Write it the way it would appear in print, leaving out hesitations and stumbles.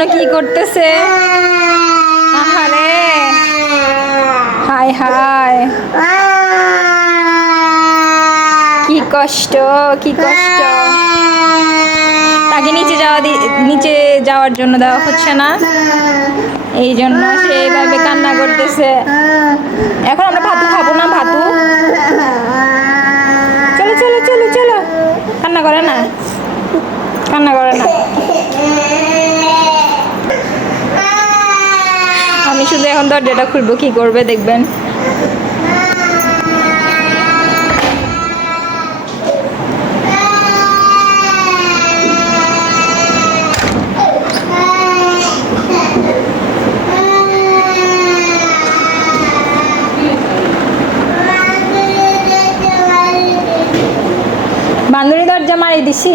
জন্য কি করতেছে? আহারে, হায় হায়, কি কষ্ট, কি কষ্ট। তাকে নিচে যাওয়ার জন্য দেওয়া হচ্ছে না, এই জন্য সে এইভাবে কান্না করতেছে। এখন আমরা ভাতু খাবো না, ভাতু। চলো চলো চলো চলো, কান্না করে না, কান্না করে না। আমি শুধু এখন দরজাটা খুলবো, কি করবে দেখবেন। বান্ধবী দরজা মারি দিছি।